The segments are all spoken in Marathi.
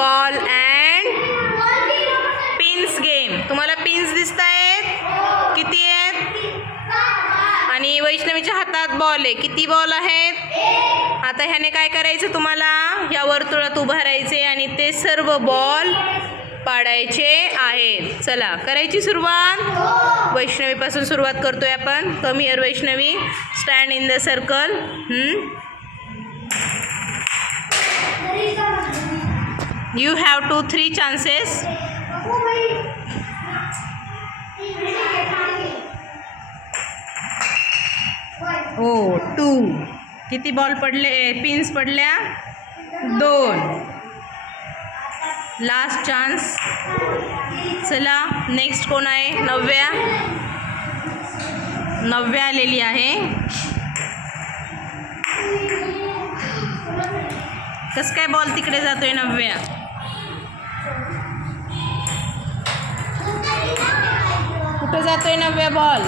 Ball and pins game. तुम्हाला पिन्स दिसत आहेत? किती आहेत? आणि वैष्णवीच्या हातात बॉल आहे. किती बॉल आहेत? आता ह्याने काय करायचं, तुम्हाला या वर्तुळात उभं राहायचे आणि ते सर्व बॉल पाडायचे आहेत. चला करायची सुरुवात. वैष्णवीपासून सुरुवात करतोय आपण. Come here Vaishnavi, stand in the circle. You have 2-3 chances. Oh, 2. किती बॉल पडले, पिन्स पडल्या? 2. Last chance. चला नेक्स्ट कोण आहे? नव्या आलेली आहे. कसं काय बॉल तिकडे जातोय नव्या? कुठं जातोय नव्या बॉल?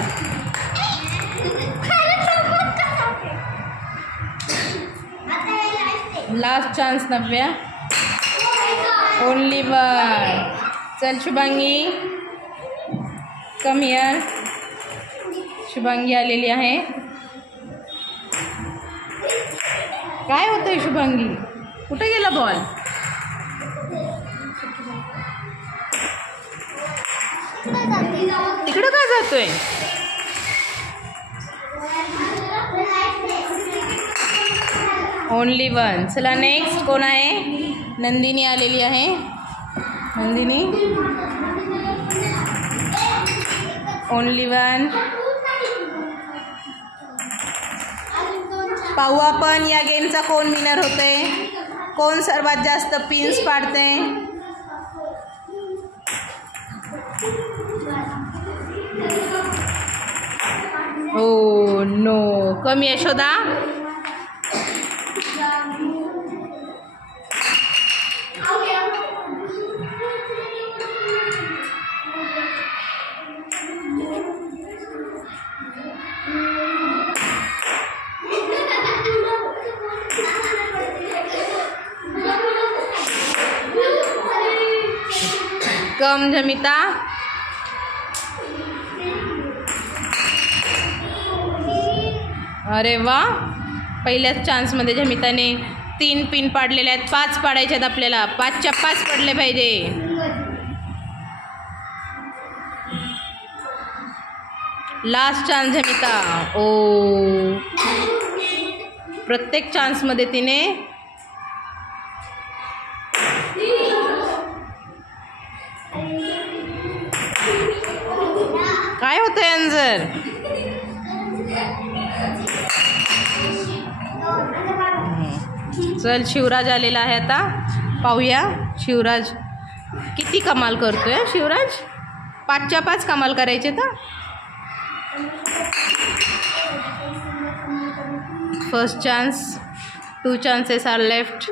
लास्ट चान्स नव्या. ओनली 1. चल शुभांगी, कम हिअर. शुभांगी आलेली आहे. काय होतंय शुभांगी? कुठे गेला बॉल? तिकडं का जातोय? ओनली 1. चला नेक्स्ट कोण आहे? नंदिनी आलेली आहे. नंदिनी, ओनली 1. पाहू आपण या गेमचा कोण विनर होतंय, कोण सर्वात जास्त पिन्स पाडते. Oh no. Come Yashoda. Come Jhamita. अरे वा, पहिल्याच चान्समध्ये झमिताने 3 पिन पाडलेले आहेत. 5 पाडायचे आहेत आपल्याला. 5च्या 5 पडले पाहिजे. Last chance झमिता. ओ, प्रत्येक चान्समध्ये तिने काय होतंय अंजर? चल शिवराज आलेला आहे. आता पाहूया शिवराज किती कमाल करतोय. शिवराज 5च्या 5 कमाल करायचे तर. First chance. 2 chances are left.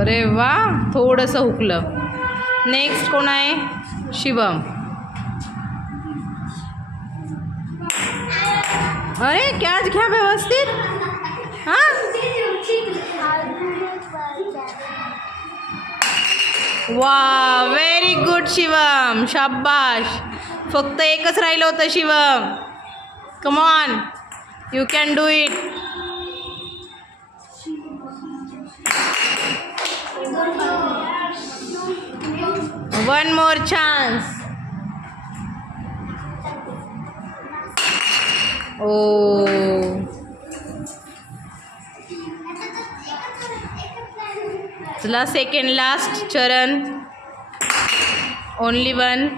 अरे वा, थोडंसं हुकलं. नेक्स्ट कोण आहे? शिवम. अरे कॅच घ्या व्यवस्थित. हां, वा, व्हेरी गुड शिवम. शाबाश. फक्त एकच राहिलं होतं Shivam. Come on, you can do it. One more chance. Oh. चला second last चरण. Only 1.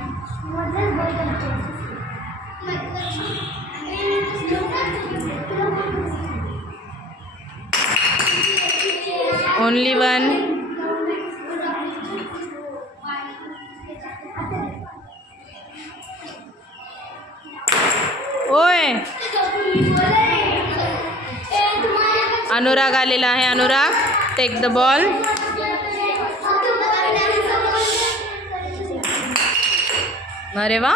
Only 1. ओए, अनुराग आलेला आहे. Anurag, take the ball. अरे वा,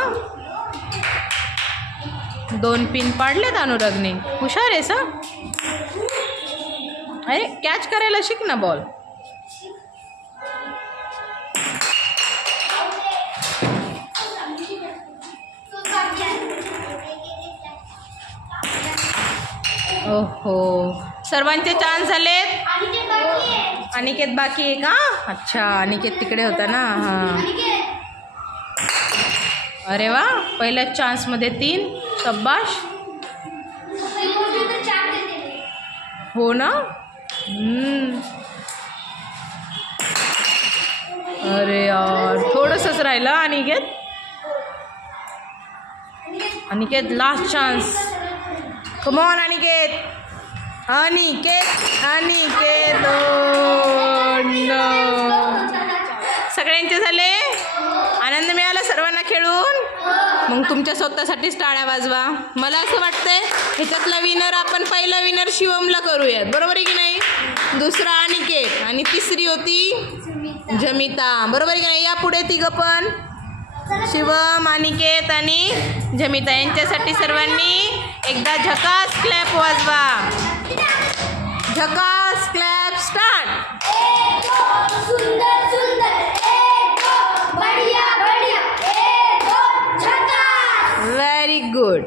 2 पिन पाडलेत अनुरागने. हुशार आहेस हा. अरे कॅच करायला शिक ना बॉल. ओहो, सर्वांचे चान्स झालेत. अनिकेत बाकी आहे का? अच्छा, अनिकेत तिकडे होता ना. हां, अरे वा, पहिल्याच चान्समध्ये 3. शब्बाश. हो ना. अरे यार, थोडंसंच राहिलं. Aniket last chance. Come on Aniket. सगळ्यांचे झाले. आनंद मिळाला सर्वांना खेळून. मग तुमच्या स्वतःसाठीच टाळ्या वाजवा. मला असं वाटतंय ह्याच्यातला विनर आपण पहिला विनर शिवमला करूयात. बरोबर आहे की नाही? दुसरा अनिकेत आणि तिसरी होती जमिता. बरोबर आहे की नाही? या पुढे तिघं पण, शिवम, अनिकेत आणि जमिता. यांच्यासाठी सर्वांनी एकदा झकास क्लॅप वाजवा. झकास क्लॅप स्टार्ट. Very good.